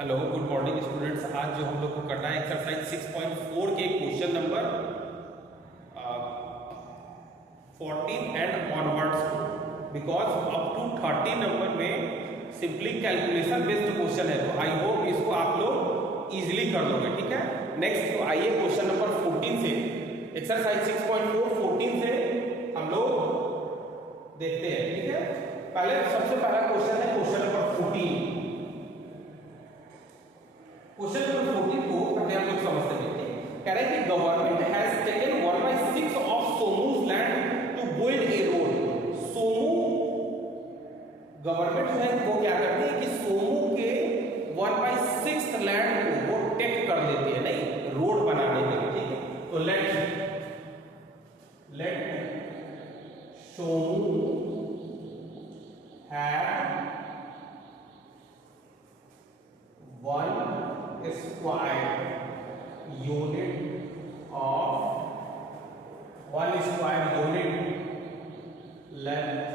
Hello good morning students. आज जो हम लोग को करना है एक्सरसाइज 6.4 के क्वेश्चन नंबर 14 एंड ऑनवर्ड्स को, बिकॉज अप टू 30 नंबर में सिंपली कैलकुलेशन बेस्ड क्वेश्चन है, तो आई होप इसको आप लोग इजीली कर लोगे। ठीक है, नेक्स्ट तो आइए क्वेश्चन नंबर 14 से, एक्सरसाइज 6.4 14 से हम लोग देखते हैं। ठीक है, पहले सबसे पहला क्वेश्चन है क्वेश्चन नंबर 14। क्वेश्चन नंबर 14 को पहले हम लोग समझते हैं। कह रहे हैं कि government has taken 1/6 of Somu's land to build a road. Somu government जो है वो क्या करती है कि सोमू के 1/6 लैंड को वो टेक कर लेती है, नहीं रोड बनाने के लिए। ठीक है, तो let Somu have 1 square unit of 1 square unit length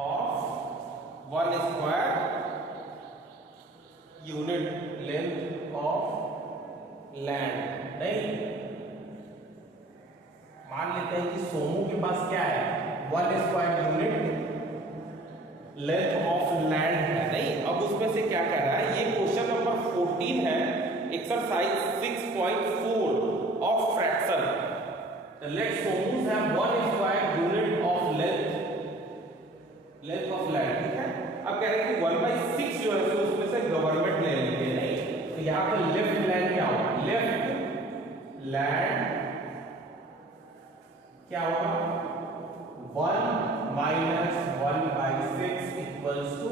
of 1 square unit length of land। नहीं, मान लेते हैं कि सोमू के पास क्या है, 1 square unit length of land है। नहीं, अब उसमें से क्या कह रहा है, ये क्वेश्चन नंबर 14 है, exercise 6.4 of fraction. Let Somu's have 1 square unit of length of land. ठीक है, अब कह रहे हैं कि 1/6 जो है उसमें से गवर्नमेंट ले लेंगे। नहीं, तो यहां पे लेफ्ट लैंड क्या होगा, लेफ्ट लैंड क्या होगा, 1 माइनस 1/6 इक्वल्स टू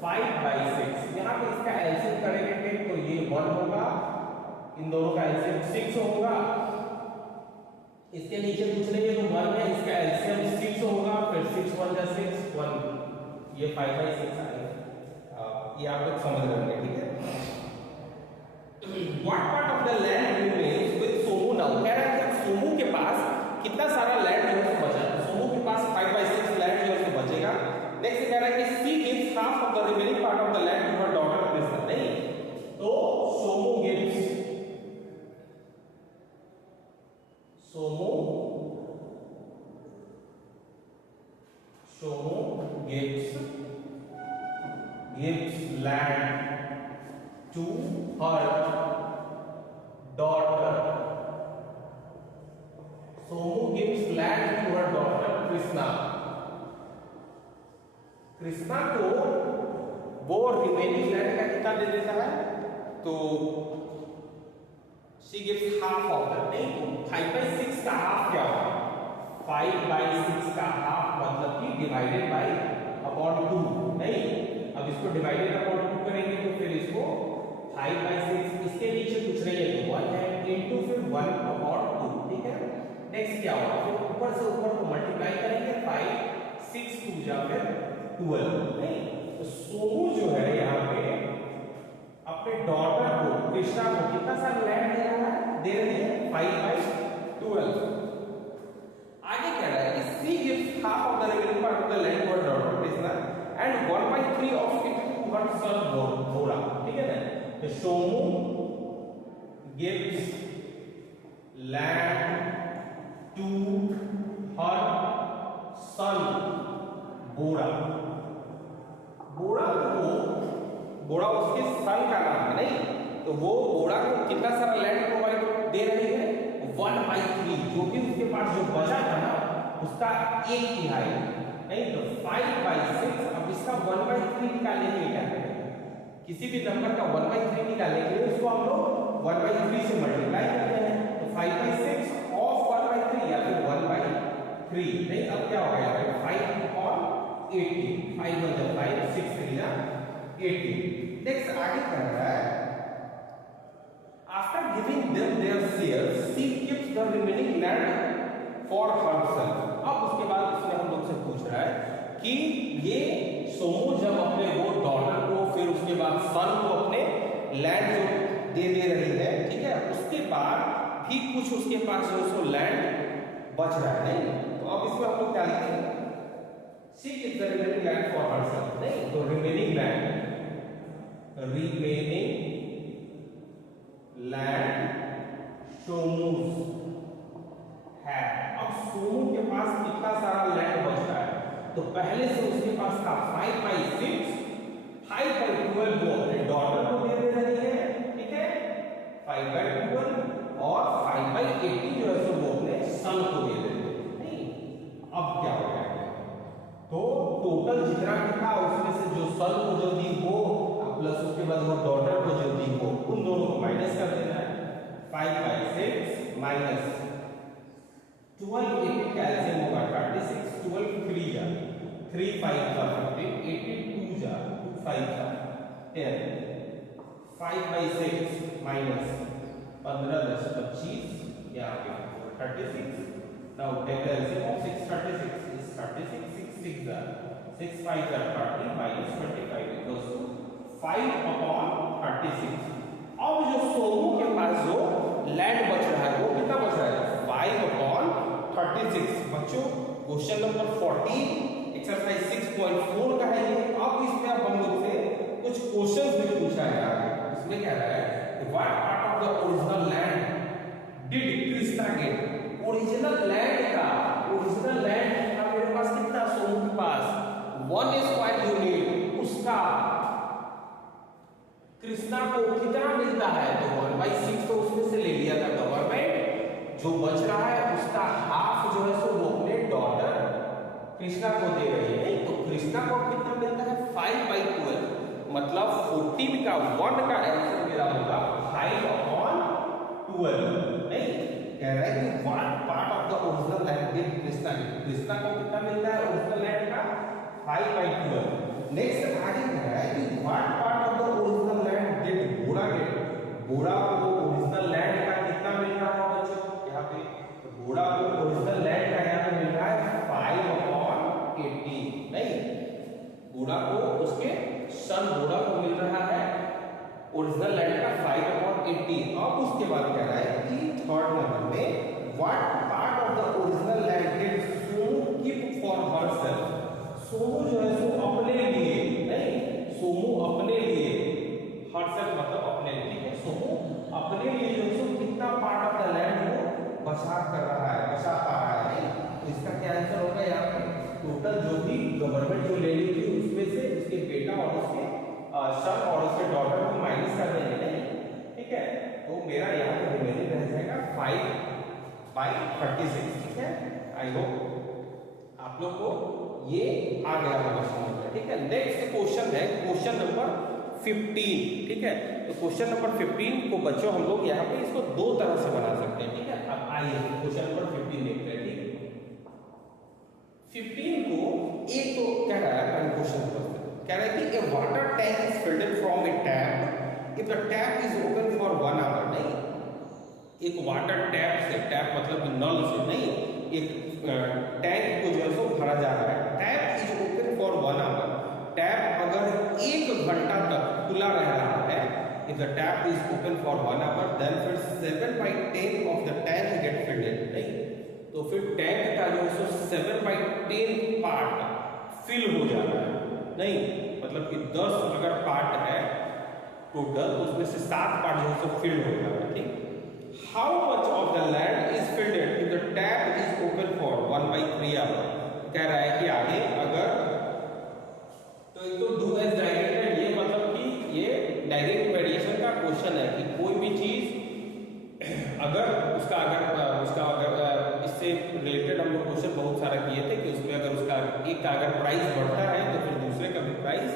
5/6। यहां पे इसका एलसीएम करेंगे तो ये 1 होगा, इन दोनों का एलसीएम 6 होगा, इसके नीचे कुछ नहीं है तो 1 है, इसका एलसीएम 6 होगा, फिर 6 1 जा 6 1, ये 5/6 आएगा। ये आप लोग समझ रहे होंगे। ठीक है, what part of the land remains with Somu now. कह रहा है कि सोमू के पास कितना सारा लैंड जो है बचा, सोमू के पास 5/6 लैंड जो है बचेगा। नेक्स्ट कह रहा है कि she gives half of the remaining part of the land to her daughter Krishna. नहीं, तो Somu gives land to her daughter. Somu gives land to her daughter Krishna. Krishna को वो रिमेनिंग लैंड का कितना दे देता है, तो she gives half of that. नहीं, तो 5/6 का हाफ क्या होगा, 5/6 का हाफ मतलब कि डिवाइडेड बाय अपॉन 2। नहीं, अब इसको डिवाइडेड अपॉन 2 करेंगे तो फिर इसको 5/6, इसके नीचे कुछ नहीं है तो 1 है, इनटू फिर 1 अपॉन 2। ठीक है, नेक्स्ट क्या होगा, फिर ऊपर से ऊपर को मल्टीप्लाई करेंगे, 5 6 2 जा फिर 12। नहीं, तो सोमू जो है यहाँ पे अपने डॉटर को कृष्णा को कितना सारा लैंड दे रहा है, दे रही है 5/12। आगे कह रहा है कि she gives half of the remaining part of the land to her daughter Krishna and 1/3 of it to her son Bhola. ठीक है ना, तो Somu gives land to her son Bora. Bora उसके सन का नाम है। नहीं, तो वो बोरा को कितना सारा लैंड प्रोवाइड दे रही है, 1/3, जो कि उसके पास जो बचा था ना उसका 1/3। नहीं, तो 5/6। अब इसका 1/3 निकालने के लिए क्या करें, किसी भी नंबर का 1/3 निकालने के लिए उसको हम लोग 1/3 से मल्टीप्लाई करते हैं, तो 5/6 ऑफ 1/3 या फिर 1/3। नहीं, अब क्या हो गया, 5 और 18, 5 1 जा 5, 6 3 जा 18। नेक्स्ट आगे कर रहा है, after giving them their share she keeps the remaining land for herself. अब उसके बाद उसने हम लोग से पूछ रहा है कि ये सोमू जब अपने वो डॉटर को फिर उसके बाद सन को अपने लैंड जो दे रही है, ठीक है, उसके बाद भी कुछ उसके पास जो सो लैंड बच रहा है। नहीं, तो अब इसमें हम लोग क्या लिखेंगे, she keeps the remaining land for herself. नहीं, तो रिमेनिंग लैंड माइनस कर देना है 5/6 माइनस 12 80 कैल्शियम होगा 36 12 3 जा 3 5 जा 15 82 जा 2 5 जा 10 5/6 माइनस 15 10 25 यहाँ पे 36 now take the LCM of 636 is 36 6 6 जा 6 5 जा 30 minus 25 equals to 5/36। अब जो सोमू के पास जो लैंड बच रहा है वो कितना बच रहा है 5/36। बच्चों क्वेश्चन नंबर 14 एक्सरसाइज 6.4 का है ये। अब इसमें अब हम लोग से कुछ क्वेश्चंस भी पूछा गया है। इसमें क्या है what part of the original land did Krishna get. Original land का मेरे पास कितना सोमू के पास 1 स्क्वायर यूनिट उसका कृष्णा को कितना मिलता है तो 1/6 तो उसमें से ले लिया था गवर्नमेंट। जो बच रहा है उसका हाफ जो है सो वो अपने डॉटर कृष्णा को दे रही है। तो कृष्णा को कितना मिलता है 5/12 मतलब 14 का 1 का आंसर मेरा होगा 5/12। नहीं कह रहा है कि what part of the original land did Krishna get. Krishna को कितना मिलता है ओरिजिनल लैंड का 5/12। नेक्स्ट आगे कह रहा है कि what part of the original land did Bora get. Bora को ओरिजिनल लैंड का कितना मिल रहा है बच्चों यहाँ पे तो बोरा को ओरिजिनल लैंड का यहाँ पे मिल रहा है 5/80। नहीं बोरा को उसके सन बोरा को मिल रहा है ओरिजिनल लैंड का 5/80। अब उसके बाद कह रहा है कि थर्ड नंबर में what part of the original land did Somu keep for herself. Somu जो है सो अपने लिए नहीं सोमू अपने लिए हरसेल्फ मतलब अपने लिए ठीक है। सोमू अपने लिए जो है सो कितना पार्ट ऑफ द लैंड वो बचा पा रहा है नहीं। तो इसका क्या आंसर होगा यहाँ पे टोटल जो भी गवर्नमेंट जो ले ली थी उसमें से उसके बेटा और उसके सन और उसके डॉटर को माइनस कर देंगे नहीं ठीक है। तो मेरा यहाँ पे रिमेनिंग रह जाएगा 5/36 ठीक है। आई होप आप लोग को ये आ गया होगा समझ में ठीक है। नेक्स्ट क्वेश्चन है क्वेश्चन नंबर 15 ठीक है। तो क्वेश्चन नंबर 15 को बच्चों हम लोग यहाँ पे इसको दो तरह से बना सकते हैं ठीक है। अब आइए क्वेश्चन नंबर 15 देखते हैं ठीक है। 15 को एक तो कह रहा है क्वेश्चन कह रहा है कि a water tank is filled from a tap if the tap is open for 1 hour। नहीं एक वाटर टैप से टैप मतलब नल से नहीं एक टैंक को जो है सो भरा जा रहा है। Tap is open for 1 hour. Tap अगर 1 घंटा तक खुला रह रहा है if the tap is open for 1 hour then फिर 7/10 of the tank get filled नहीं। तो फिर टैंक का जो है सो 7/10 पार्ट फिल हो जा रहा है नहीं मतलब कि 10 अगर पार्ट है टोटल तो उसमें से 7 पार्ट जो है सो फिल हो जा रहा है ठीक। How much of the land is filled if the tap is open for 1/3 hour। कह रहा है कि आगे अगर तो एक तो डू एज डायरेक्टेड ये मतलब कि ये डायरेक्ट वेरिएशन का क्वेश्चन है कि कोई भी चीज अगर उसका इससे रिलेटेड हम लोग क्वेश्चन बहुत सारा किए थे कि उसमें अगर उसका एक का अगर प्राइस बढ़ता है तो फिर दूसरे का भी प्राइस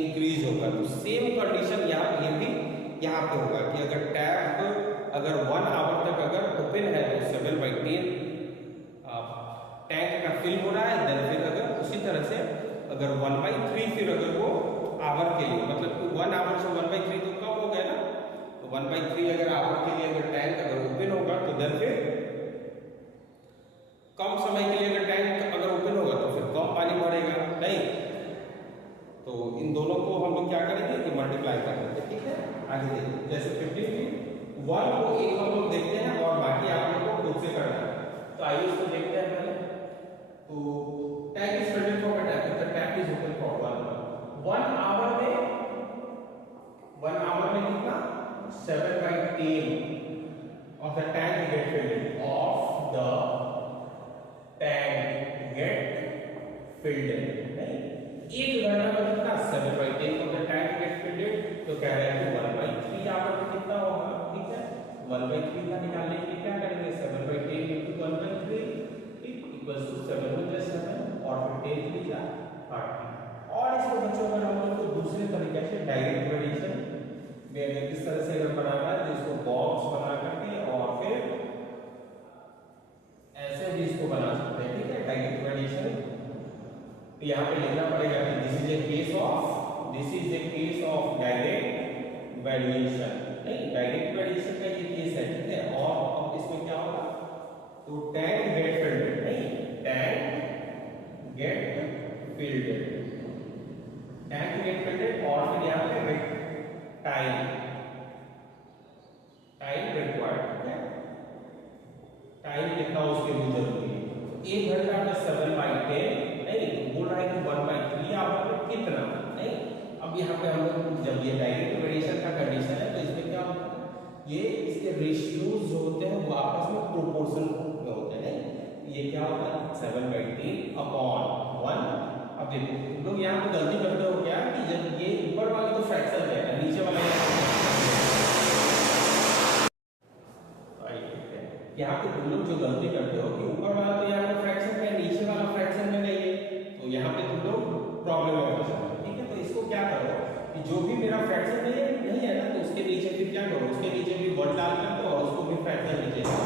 इंक्रीज होगा। तो सेम कंडीशन यहाँ पे होगा कि अगर टैप अगर 1 आवर तक अगर ओपन है तो 7/10 टैंक का फिल हो रहा है। देन फिर अगर उसी तरह से अगर 1/3 फिर अगर वो आवर के लिए मतलब 1 आवर से 1/3 तो कम हो गया ना। तो 1/3 अगर आवर के लिए अगर टैंक अगर ओपन होगा तो देन फिर कम समय के लिए अगर टैंक अगर ओपन होगा तो फिर कम पानी भरेगा नहीं। तो इन दोनों को हम लोग क्या करेंगे कि मल्टीप्लाई कर देंगे ठीक है। आगे देखिए जैसे 15 में 1 को एक हम लोग देखते हैं और बाकी आप लोग को खुद से करना है। तो आइए इसको देखते हैं पहले। तो tap is filled for tap the tap is open for 1 hour में कितना 7/10 of the tank get filled of the tank get filled नहीं 1 घंटा में कितना 7/10 of the tank get filled. तो कह रहे हैं कि 1/3 आवर में कितना होगा ठीक है। 1/3 का निकालने के लिए क्या करेंगे 7/10 into 1/3 इक्वल्स टू 7 × 7 और फिर 10 × 30। और इसको बच्चों अगर हम लोग को दूसरे तरीके से डायरेक्ट वेरिएशन में अगर किस तरह से अगर बनाना है तो बॉक्स बना करके और फिर ऐसे भी इसको बना सकते हैं, ठीक है, डायरेक्ट वेरिएशन। यहाँ पे लिखना पड़ेगा कि this is a case of direct variation, नहीं डायरेक्ट वेरिएशन का ये केस है, ठीक है। और अब इसमें क्या होगा, तो टैंक गेट फिल्ड, नहीं टैंक गेट फिल्ड और फिर यहाँ पे टाइम रिक्वायर्ड, ठीक है, टाइम कितना उसके लिए जरूरी है। 1 घंटा में 7/10, नहीं बोल रहा है कि 1/3 आवर में कितना, नहीं। अब यहाँ पे हम लोग जब ये डायरेक्ट वेरिएशन का कंडीशन है तो इसमें क्या होता है, ये इसके रेशियोज जो होते हैं वो आपस में प्रोपोर्शन में होते हैं, नहीं। ये क्या होता है 7/10/1। अब देखो तुम लोग यहाँ पे गलती करते हो क्या कि जब ये ऊपर वाला तो फ्रैक्शन है, नीचे वाला यहाँ पे तुम लोग जो गलती करते हो कि ऊपर वाला तो यहाँ पे फ्रैक्शन है, नीचे वाला फ्रैक्शन में नहीं है, तो यहाँ पे तुम लोग प्रॉब्लम में फंस जाते हो, ठीक है। तो इसको क्या करो कि जो भी मेरा फ्रैक्शन नहीं है ना, तो उसके नीचे फिर क्या करो, उसके नीचे भी 1 डाल कर दो और उसको भी फ्रैक्शन नीचे क्या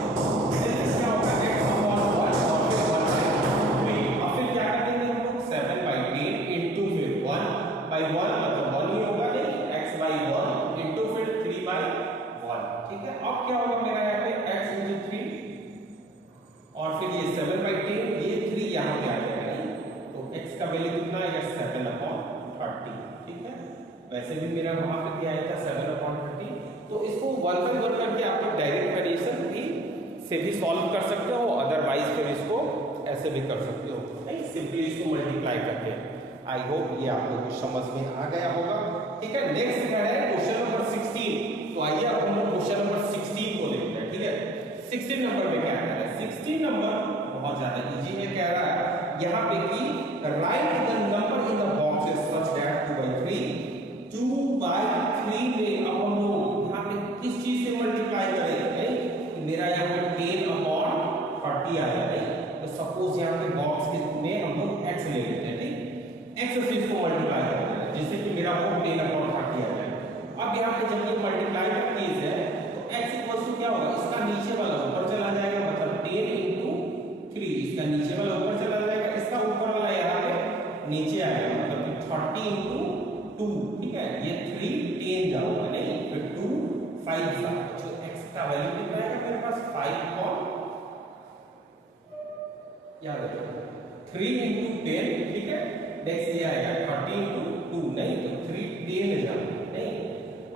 होगा x अपॉन 1 और फिर 1/3। अब फिर क्या करेंगे हम लोग 7/10 इनटू फिर 1/1 मतलब 1 ही होगा, नहीं x/1 इनटू फिर 3/1, ठीक है। अब क्या होगा मेरा यहाँ पे x इनटू 3 और फिर ये 7/10, ये 3 यहाँ पे आ जाएगा, नहीं तो x का वैल्यू कितना आएगा 7/30, ठीक है। वैसे भी मेरा वहां पे क्या आया था 7/30। तो इसको 1/1 करके आप लोग डायरेक्ट वेरिएशन भी से भी सॉल्व कर सकते हो, अदरवाइज फिर इसको ऐसे भी कर सकते हो, नहीं सिंपली इसको मल्टीप्लाई करके। आई होप ये आप लोगों को समझ में आ गया होगा, ठीक है। नेक्स्ट क्या है क्वेश्चन नंबर 16। तो आइए अब हम लोग क्वेश्चन नंबर 16 को देखते हैं, ठीक है। 16 नंबर में क्या कह रहा है, 16 नंबर बहुत ज्यादा इजी में कह रहा है यहाँ पे कि right the number in the boxes such that 2/3 में अब हम लोग यहाँ पे किस चीज से मल्टीप्लाई करें, नहीं मेरा यहाँ पे 10/30 आया, नहीं तो सपोज यहाँ पे बॉक्स में हम लोग x ले लेते हैं, ठीक, x से इसको मल्टीप्लाई करते हैं जिससे कि मेरा वो 10/30 आ जाए। अब यहाँ पे जब ये मल्टीप्लाई का केस है तो x इक्वल्स टू क्या होगा, इसका नीचे वाला ऊपर चला जाएगा, मतलब 10 into 3, इसका नीचे वाला ऊपर चला जाएगा, इसका ऊपर वाला यहाँ पे नीचे आएगा, मतलब कि 30 into 2, ठीक है। ये 3 10 जाओगे, नहीं फिर 2 5 सा, तो x का वैल्यू कितना है मेरे पास 5 और याद रखो 3 into 10, ठीक है। नेक्स्ट ये आएगा 30 into 2, नहीं तो 3 10 जाओगे, नहीं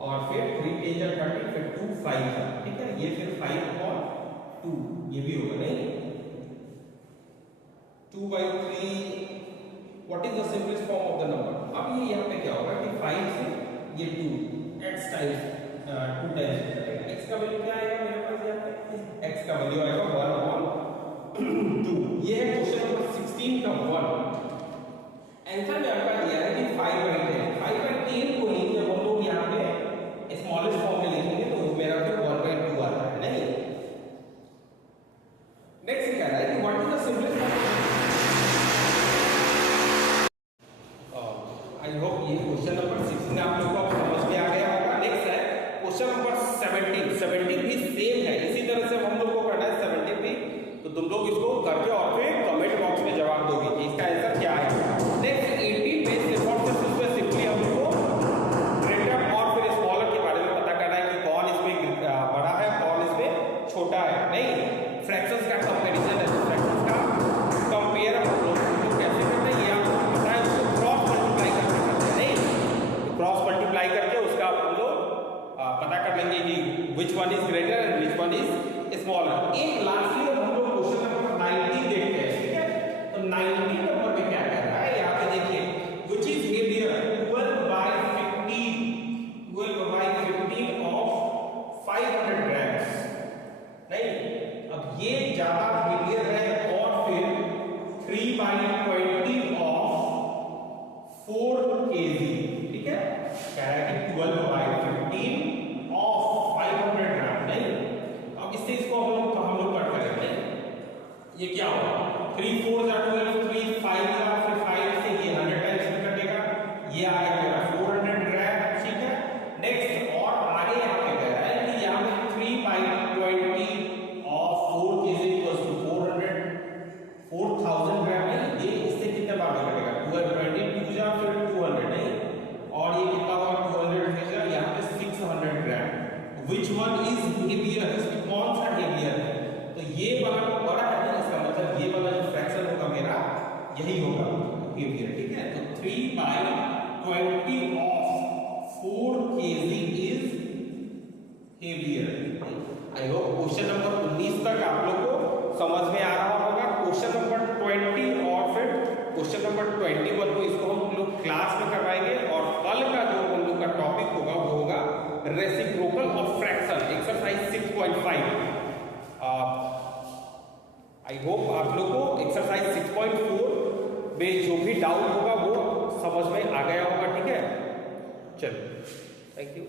और फिर 3 10 जा 30, फिर 2 5 जा, ठीक है। ये फिर 5 और 2 ये भी होगा, नहीं 2/3 what is the simplest form of the number. अब ये यहाँ पे क्या होगा कि 5 से ये 2 x टाइम्स 2 टाइम्स x का वैल्यू क्या आएगा मेरे पास, यहाँ पे x का वैल्यू आएगा 1/2। ये है क्वेश्चन नंबर 16 का 1। आंसर में आपका दिया है कि 5/10 को ही जब हम लोग यहाँ पे स्मॉलेस्ट फॉर्म में लिखेंगे तो मेरा फिर 1/2 आता है, नहीं। नेक्स्ट क्या है कि what is the simplest form. I hope ये क्वेश्चन नंबर 16 आप लोगों को समझ में आ गया होगा। नेक्स्ट है क्वेश्चन नंबर 17 भी सेम है, इसी तरह से हम लोग को करना है 17 भी। तो तुम लोग इसको करके और फिर कमेंट बॉक्स में जवाब दोगे कि इसका आंसर क्या है। नेक्स्ट 18 में सिर्फ और सिर्फ इसमें सिंपली हम लोग को ग्रेटर और फिर स्मॉलर के बारे में पता करना है कि कौन इसमें बड़ा है कौन इसमें छोटा है, नहीं फ्रैक्शंस का कंपैरिजन है, फ्रैक्शंस का कंपेयर हम लोग कैसे करते हैं ये आपको पता है, उसको क्रॉस मल्टीप्लाई करके करते हैं, नहीं क्रॉस मल्टीप्लाई करके उसका हम लोग पता कर लेंगे कि which one is greater and which one is smaller. एक लास्टली हम लोग क्वेश्चन नंबर 19 देखते हैं, ठीक है। तो 19 नंबर में क्या कह रहा है यहाँ पे देखिए, which is heavier 12/15 of 500 grams, नहीं अब ये ज्यादा हेवियर है और फिर 3/20 of 4 kg, ठीक है। कह रहा है कि 12/15 of 500 ग्राम, नहीं अब इससे इसको हम लोग कट करेंगे, ये क्या होगा 3 4 12 3 5 का वन इज हेवियर, इसमें कौन सा हेवियर है, तो ये वाला बड़ा है ना, इसका मतलब ये वाला जो फ्रैक्शन होगा मेरा यही होगा हेवियर, ठीक है। तो 3/20 of 4 kg is heavier. I hope question number 19 तक आप लोग को समझ में आ रहा होगा। क्वेश्चन नंबर 20 और फिर क्वेश्चन नंबर 21 को इसको हम लोग क्लास में करवाएंगे, और कल का जो हम लोग का टॉपिक होगा वो होगा reciprocal of fraction, exercise 6.5। I hope आप लोग को एक्सरसाइज 6.4 में जो भी डाउट होगा वो समझ में आ गया होगा, ठीक है। चलो, थैंक यू।